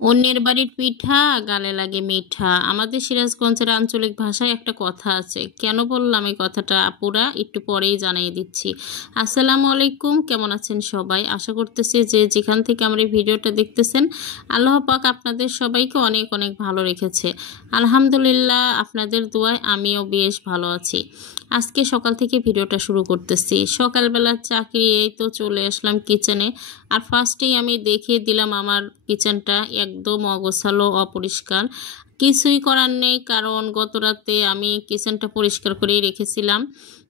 অন্যের বাড়ির পিঠা গালে লাগে মিঠা। আমাদের সিরাজগঞ্জের আঞ্চলিক ভাষায় একটা কথা আছে। কেন বললাম এই কথাটা আপুরা একটু পরেই জানিয়ে দিচ্ছি। আসসালামু আলাইকুম, কেমন আছেন সবাই? আশা করতেছি যে যেখান থেকে আমার এই ভিডিওটা দেখতেছেন আল্লাহ পাক আপনাদের সবাইকে অনেক অনেক ভালো রেখেছে। আলহামদুলিল্লাহ, আপনাদের দোয়ায় আমিও বেশ ভালো আছি। আজকে সকাল থেকে ভিডিওটা শুরু করতেছি। সকালবেলা চাকরি এই তো চলে আসলাম কিচেনে। আর ফার্স্টেই আমি দেখিয়ে দিলাম আমার কিচেনটা একদম অগোছালো, অপরিষ্কার। কিছুই করার নেই, কারণ গত রাতে আমি কিচেনটা পরিষ্কার করেই রেখেছিলাম।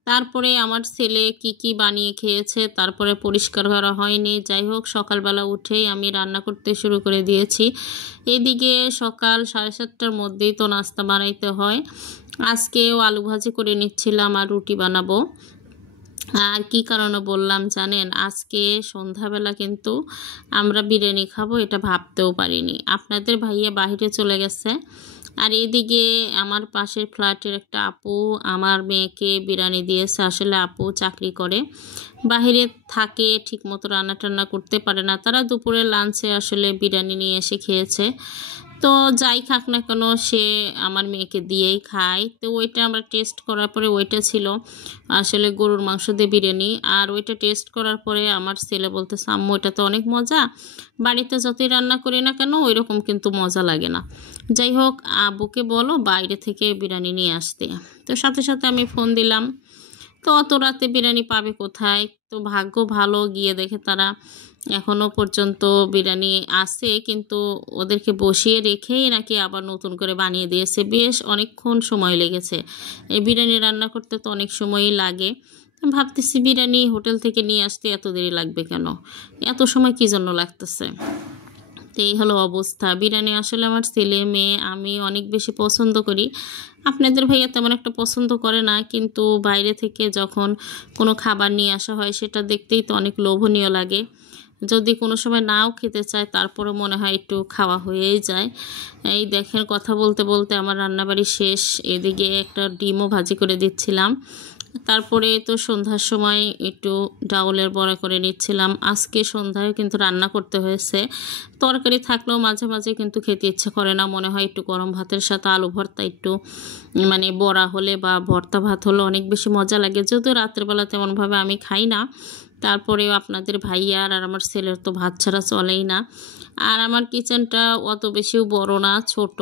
তারপরে আমার ছেলে কি কি বানিয়ে খেয়েছে, তারপরে পরিষ্কার করা হয়নি। যাই হোক, সকালবেলা উঠেই আমি রান্না করতে শুরু করে দিয়েছি। এদিকে সকাল 7:30টার মধ্যেই তো নাস্তা বানাইতে হয়। আজকেও আলু ভাজি করে নিচ্ছিলাম আর রুটি বানাবো। আর কি কারণে বললাম জানেন? আজকে সন্ধ্যাবেলা কিন্তু আমরা বিরিয়ানি খাবো, এটা ভাবতেও পারিনি। আপনাদের ভাইয়া বাহিরে চলে গেছে, আর এদিকে আমার পাশের ফ্ল্যাটের একটা আপু আমার মেয়েকে বিরিয়ানি দিয়েছে। আসলে আপু চাকরি করে, বাহিরে থাকে, ঠিকমতো রান্না টান্না করতে পারে না। তারা দুপুরে লাঞ্চে আসলে বিরিয়ানি নিয়ে এসে খেয়েছে। তো যাই খাক না কেন, সে আমার মেয়েকে দিয়েই খায়। তো ওইটা আমরা টেস্ট করার পরে ওইটা ছিল আসলে গরুর মাংস দিয়ে বিরিয়ানি। আর ওইটা টেস্ট করার পরে আমার ছেলে বলতেছে, আম্মু এটা তো অনেক মজা, বাড়িতে যতই রান্না করি না কেন ওই রকম কিন্তু মজা লাগে না। যাই হোক, আব্বুকে বলো বাইরে থেকে বিরিয়ানি নিয়ে আসতে। তো সাথে সাথে আমি ফোন দিলাম। তো অত রাতে বিরিয়ানি পাবে কোথায়? তো ভাগ্য ভালো, গিয়ে দেখে তারা এখনও পর্যন্ত বিরিয়ানি আছে, কিন্তু ওদেরকে বসিয়ে রেখেই নাকি আবার নতুন করে বানিয়ে দিয়েছে। বেশ অনেকক্ষণ সময় লেগেছে। এই বিরিয়ানি রান্না করতে তো অনেক সময়ই লাগে। ভাবতেছি বিরিয়ানি হোটেল থেকে নিয়ে আসতে এত দেরি লাগবে কেন, এত সময় কী জন্য লাগতেছে। তো এই হলো অবস্থা। বিরিয়ানি আসলে আমার ছেলে মেয়ে আমি অনেক বেশি পছন্দ করি। আপনাদের ভাইয়া তেমন একটা পছন্দ করে না, কিন্তু বাইরে থেকে যখন কোনো খাবার নিয়ে আসা হয় সেটা দেখতেই তো অনেক লোভনীয় লাগে। যদি কোনো সময় নাও খেতে চায় তারপরে মনে হয় একটু খাওয়া হয়েই যায়। এই দেখেন, কথা বলতে বলতে আমার রান্নাবাড়ি শেষ। এদিকে একটা ডিমও ভাজি করে দিচ্ছিলাম। তারপরে তো সন্ধ্যার সময় একটু ডাউলের বড়া করে নিচ্ছিলাম। আজকে সন্ধ্যায় কিন্তু রান্না করতে হয়েছে। তরকারি থাকলেও মাঝে মাঝে কিন্তু খেতে ইচ্ছে করে না, মনে হয় একটু গরম ভাতের সাথে আলু ভর্তা, একটু মানে বড়া হলে বা ভর্তা ভাত হলে অনেক বেশি মজা লাগে। যদিও রাতের বেলা তেমনভাবে আমি খাই না, তারপরেও আপনাদের ভাইয়ার আর আমার ছেলের তো ভাত ছাড়া চলেই না। আর আমার কিচেনটা অত বেশিও বড় না, ছোট।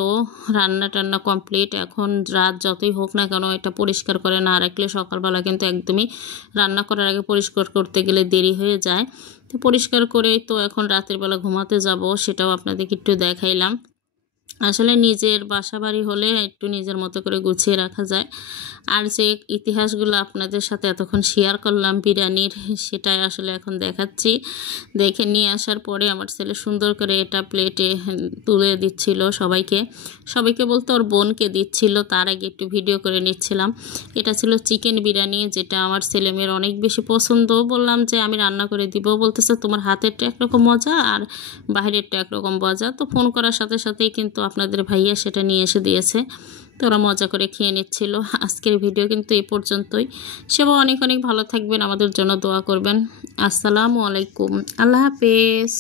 রান্না টান্না কমপ্লিট। এখন রাত যতই হোক না কেন এটা পরিষ্কার করে না রাখলে সকালবেলা কিন্তু একদমই রান্না করার আগে পরিষ্কার করতে গেলে দেরি হয়ে যায়। তো পরিষ্কার করেই তো এখন রাতের বেলা ঘুমাতে যাব, সেটাও আপনাদেরকে একটু দেখাইলাম। আসলে নিজের বাসা বাড়ি হলে একটু নিজের মতো করে গুছিয়ে রাখা যায়। আর যে ইতিহাসগুলো আপনাদের সাথে এতক্ষণ শেয়ার করলাম বিরিয়ানির, সেটাই আসলে এখন দেখাচ্ছি। দেখে নিয়ে আসার পরে আমার ছেলে সুন্দর করে এটা প্লেটে তুলে দিচ্ছিল সবাইকে। সবাইকে বলতে ওর বোনকে দিচ্ছিল, তার আগে একটু ভিডিও করে নিচ্ছিলাম। এটা ছিল চিকেন বিরিয়ানি, যেটা আমার ছেলেমেয়ের অনেক বেশি পছন্দ। বললাম যে আমি রান্না করে দিব, বলতেছে তোমার হাতেরটা একরকম মজা আর বাইরেরটা একরকম মজা। তো ফোন করার সাথে সাথেই কিন্তু আপনাদের ভাইয়া সেটা নিয়ে এসে দিয়েছে। তো ওরা মজা করে খেয়ে নিচ্ছিল। আজকের ভিডিও কিন্তু এই পর্যন্তই। সবাই অনেক অনেক ভালো থাকবেন, আমাদের জন্য দোয়া করবেন। আসসালামু আলাইকুম, আল্লাহ হাফেজ।